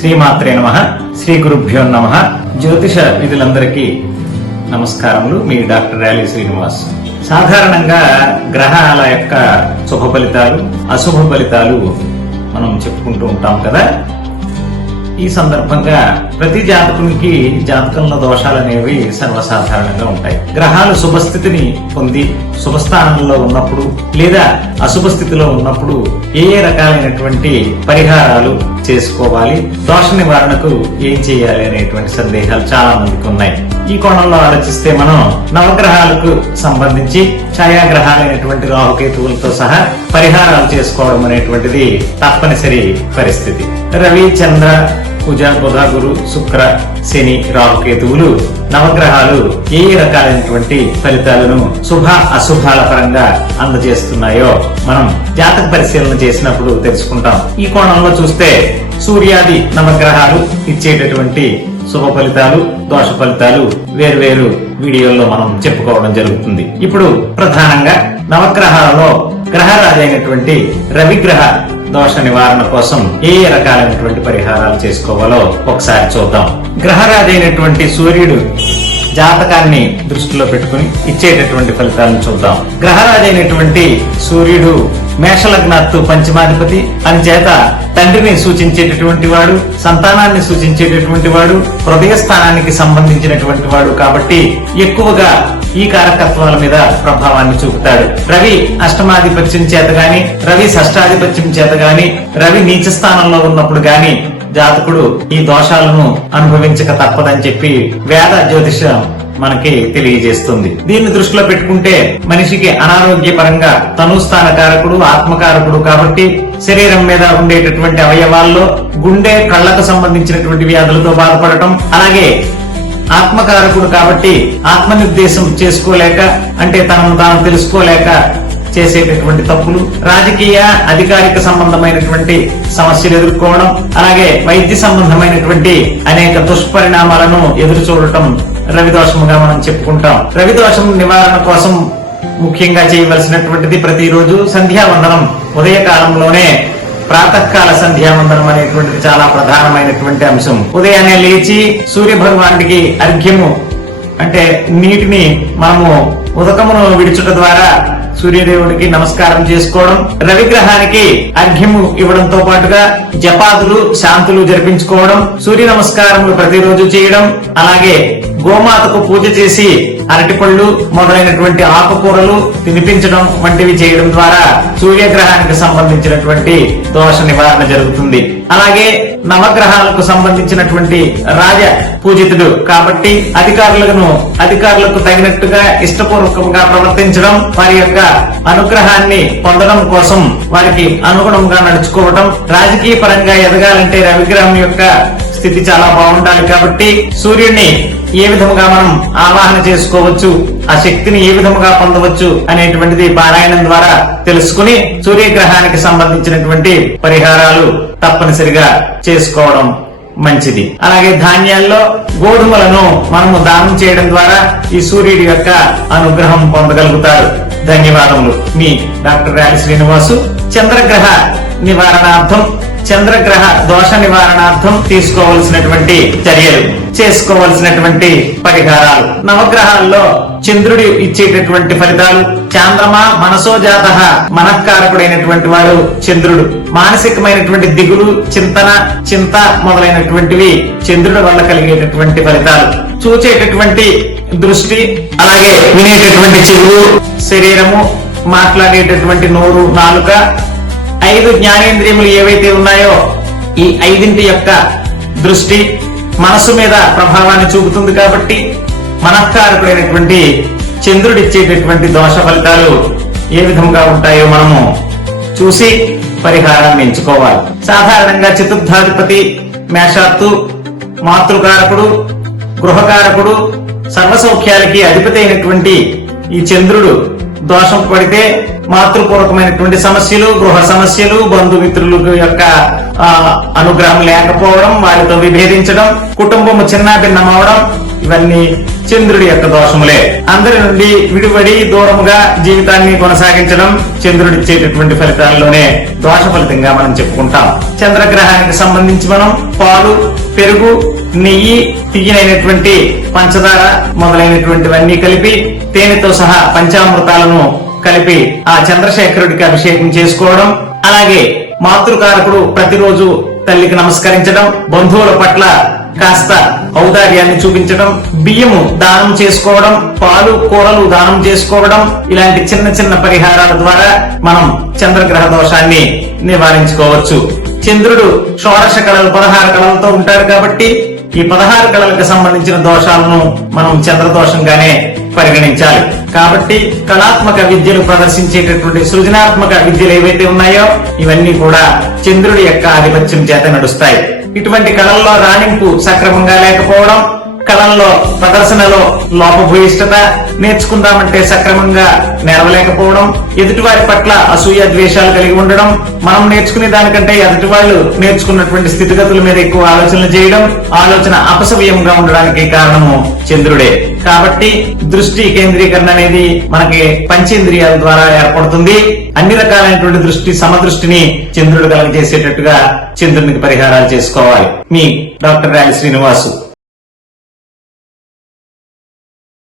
శ్రీమాత్రే నమః. శ్రీ గురుభ్యో నమః. జ్యోతిష విధులందరికీ నమస్కారములు. మీ డాక్టర్ ర్యాలీ శ్రీనివాస్. సాధారణంగా గ్రహాల యొక్క శుభ ఫలితాలు, అశుభ ఫలితాలు మనం చెప్పుకుంటూ ఉంటాం కదా. ఈ సందర్భంగా ప్రతి జాతకునికి జాతకంలో దోషాలు అనేవి సర్వసాధారణంగా ఉంటాయి. గ్రహాలు శుభస్థితిని పొంది శుభస్థానంలో ఉన్నప్పుడు లేదా అశుభ స్థితిలో ఉన్నప్పుడు ఏ రకాలైనటువంటి పరిహారాలు చేసుకోవాలి, దోష నివారణకు ఏం చేయాలి అనేటువంటి సందేహాలు చాలా మందికి ఉన్నాయి. ఈ కోణంలో ఆలోచిస్తే మనం నవగ్రహాలకు సంబంధించి ఛాయాగ్రహాలైనటువంటి రాహుకేతువులతో సహా పరిహారాలు చేసుకోవడం అనేటువంటిది తప్పనిసరి పరిస్థితి. రవి, చంద్ర, కుజ, బుధ, గురు, శుక్ర, శని, రాహుకేతువులు నవగ్రహాలు ఏ రకాలైనటువంటి ఫలితాలను శుభ అశుభాల పరంగా అందజేస్తున్నాయో మనం జాతక పరిశీలన చేసినప్పుడు తెలుసుకుంటాం. ఈ కోణంలో చూస్తే సూర్యాది నవగ్రహాలు ఇచ్చేటటువంటి శుభ ఫలితాలు, దోష ఫలితాలు వేర్వేరు వీడియోల్లో మనం చెప్పుకోవడం జరుగుతుంది. ఇప్పుడు ప్రధానంగా నవగ్రహాలలో గ్రహరాజు అయినటువంటి రవిగ్రహ దోష నివారణ కోసం ఏ రకాలైనటువంటి పరిహారాలు చేసుకోవాలో ఒకసారి చూద్దాం. గ్రహరాజు అయినటువంటి సూర్యుడు జాతకాన్ని దృష్టిలో పెట్టుకుని ఇచ్చేటటువంటి ఫలితాలను చూద్దాం. గ్రహరాజు అయినటువంటి సూర్యుడు మేషలగ్నాత్తు పంచమాధిపతి అని చేత తండ్రిని సూచించేటటువంటి వాడు, సంతానాన్ని సూచించేటటువంటి వాడు, హృదయ స్థానానికి సంబంధించినటువంటి వాడు కాబట్టి ఎక్కువగా ఈ కారకత్వాల మీద ప్రభావాన్ని చూపుతాడు. రవి అష్టమాధిపత్యం చేత గాని, రవి షష్టాధిపత్యం చేత గాని, రవి నీచ స్థానంలో ఉన్నప్పుడు గాని జాతకుడు ఈ దోషాలను అనుభవించక తప్పదని చెప్పి వేద జ్యోతిషం మనకి తెలియజేస్తుంది. దీన్ని దృష్టిలో పెట్టుకుంటే మనిషికి అనారోగ్యపరంగా తనుస్థాన కారకుడు, ఆత్మకారకుడు కాబట్టి శరీరం మీద ఉండేటటువంటి అవయవాల్లో గుండె, కళ్లకు సంబంధించినటువంటి వ్యాధులతో బాధపడటం, అలాగే ఆత్మకారకుడు కాబట్టి ఆత్మనిర్దేశం చేసుకోలేక అంటే తనను తాను తెలుసుకోలేక చేసేటటువంటి తప్పులు, రాజకీయ అధికారిక సంబంధమైనటువంటి సమస్యలు ఎదుర్కోవడం, అలాగే వైద్య సంబంధమైనటువంటి అనేక దుష్పరిణామాలను ఎదురు చూడటం రవిదోషముగా మనం చెప్పుకుంటాం. రవిదోషం నివారణ కోసం ముఖ్యంగా చేయవలసినటువంటిది ప్రతిరోజు సంధ్యావందనం. ఉదయకాలంలోనే ప్రాతకాల సంధ్యావందనం అనేటువంటిది చాలా ప్రధానమైనటువంటి అంశం. ఉదయాన్నే లేచి సూర్య భగవానుడికి అర్ఘ్యము అంటే నీటిని మనము ఉదకమును విడుచుట ద్వారా సూర్యదేవుడికి నమస్కారం చేసుకోవడం, రవిగ్రహానికి అర్ఘ్యము ఇవ్వడంతో పాటుగా జపాదులు, శాంతులు జరిపించుకోవడం, సూర్య నమస్కారములు ప్రతిరోజు చేయడం, అలాగే గోమాతకు పూజ చేసి అరటిపళ్ళు మొదలైనటువంటి ఆకుకూరలు తినిపించడం వంటివి చేయడం ద్వారా సూర్యగ్రహానికి సంబంధించినటువంటి దోష నివారణ జరుగుతుంది. అలాగే నవగ్రహాలకు సంబంధించినటువంటి రాజ పూజితుడు కాబట్టి అధికారులకు తగినట్టుగా ఇష్టపూర్వకంగా ప్రవర్తించడం, వారి యొక్క అనుగ్రహాన్ని పొందడం కోసం వారికి అనుగుణంగా నడుచుకోవడం, రాజకీయ పరంగా ఎదగాలంటే రవిగ్రహం యొక్క స్థితి చాలా బాగుండాలి కాబట్టి సూర్యుడిని ఏ విధముగా మనం ఆవాహన చేసుకోవచ్చు, ఆ శక్తిని ఏ విధముగా పొందవచ్చు అనేటువంటిది పారాయణం ద్వారా తెలుసుకుని సూర్యగ్రహానికి సంబంధించినటువంటి పరిహారాలు తప్పనిసరిగా చేసుకోవడం మంచిది. అలాగే ధాన్యాల్లో గోధుమలను మనము దానం చేయడం ద్వారా ఈ సూర్యుడి యొక్క అనుగ్రహం పొందగలుగుతారు. ధన్యవాదములు. మీ డాక్టర్ ర్యాలీ శ్రీనివాసు. చంద్రగ్రహ నివారణార్థం, చంద్రగ్రహ దోష నివారణార్థం తీసుకోవలసినటువంటి చర్యలు, చేసుకోవలసినటువంటి పరిహారాలు. నవగ్రహాల్లో చంద్రుడి ఇచ్చేటటువంటి ఫలితాలు. చాంద్రమా మనసోజాత, మనఃకారకుడైనటువంటి వాడు చంద్రుడు. మానసికమైనటువంటి దిగులు, చింత మొదలైనటువంటివి చంద్రుడి వల్ల కలిగేటటువంటి ఫలితాలు. చూచేటటువంటి దృష్టి, అలాగే వినేటటువంటి చెవులు, శరీరము, మాట్లాడేటటువంటి నోరు, నాలుక, 5 జ్ఞానేంద్రియములు ఏవైతే ఉన్నాయో ఈ 5 యొక్క దృష్టి మనసు మీద ప్రభావాన్ని చూపుతుంది కాబట్టి మనఃకారకుడైనటువంటి చంద్రుడు ఇచ్చేటటువంటి దోష ఫలితాలు ఏ విధంగా ఉంటాయో మనము చూసి పరిహారాన్ని ఎంచుకోవాలి. సాధారణంగా చతుర్థాధిపతి మేషాత్తు, మాతృకారకుడు, గృహకారకుడు, సర్వసౌఖ్యాలకి అధిపతి అయినటువంటి ఈ చంద్రుడు దోషం పడితే మాతృపూర్వకమైనటువంటి సమస్యలు, గృహ సమస్యలు, బంధుమిత్రుల యొక్క అనుగ్రహం లేకపోవడం, వారితో విభేదించడం, కుటుంబము చిన్నాభిన్నమవడం, ఇవన్నీ చంద్రుడి యొక్క దోషములే. అందరి నుండి విడిపడి దూరముగా జీవితాన్ని కొనసాగించడం చంద్రుడిచ్చేటటువంటి ఫలితాల్లోనే దోష ఫలితంగా మనం చెప్పుకుంటాం. చంద్రగ్రహానికి సంబంధించి మనం పాలు, పెరుగు, నెయ్యి, తియ్యనైనటువంటి పంచదార మొదలైనటువంటివన్నీ కలిపి తేనెతో సహా పంచామృతాలను కలిపి ఆ చంద్రశేఖరుడికి అభిషేకం చేసుకోవడం, అలాగే మాతృకారకుడు ప్రతిరోజు తల్లికి నమస్కరించడం, బంధువుల పట్ల కాస్త ఔదార్యాన్ని చూపించడం, బియ్యము దానం చేసుకోవడం, పాలు, కూరలు దానం చేసుకోవడం, ఇలాంటి చిన్న చిన్న పరిహారాల ద్వారా మనం చంద్రగ్రహ దోషాన్ని నివారించుకోవచ్చు. చంద్రుడు షోడశ కళలు 16 కళలతో ఉంటాడు కాబట్టి ఈ 16 కళలకు సంబంధించిన దోషాలను మనం చంద్రదోషంగానే పరిగణించాలి. కాబట్టి కళాత్మక విద్యలు ప్రదర్శించేటటువంటి సృజనాత్మక విద్యలు ఏవైతే ఉన్నాయో ఇవన్నీ కూడా చంద్రుడి యొక్క ఆధిపత్యం చేత నడుస్తాయి. ఇటువంటి కళల్లో రాణింపు సక్రమంగా లేకపోవడం, కళల్లో ప్రదర్శనలో లోపభూయిష్టత, నేర్చుకుందామంటే సక్రమంగా నేర్వలేకపోవడం, ఎదుటివారి పట్ల అసూయ ద్వేషాలు కలిగి ఉండడం, మనం నేర్చుకునే దానికంటే ఎదుటి వాళ్ళు నేర్చుకున్నటువంటి స్థితిగతుల మీద ఎక్కువ ఆలోచనలు చేయడం, ఆలోచన అపసవ్యంగా ఉండడానికి కారణము చంద్రుడే. కాబట్టి దృష్టి కేంద్రీకరణ అనేది మనకి పంచేంద్రియాల ద్వారా ఏర్పడుతుంది. అన్ని రకాలైనటువంటి దృష్టి సమదృష్టిని చంద్రుడు కలగజేసేటట్టుగా చంద్రునికి పరిహారాలు చేసుకోవాలి. మీ డాక్టర్ ర్యాలీ శ్రీనివాసు.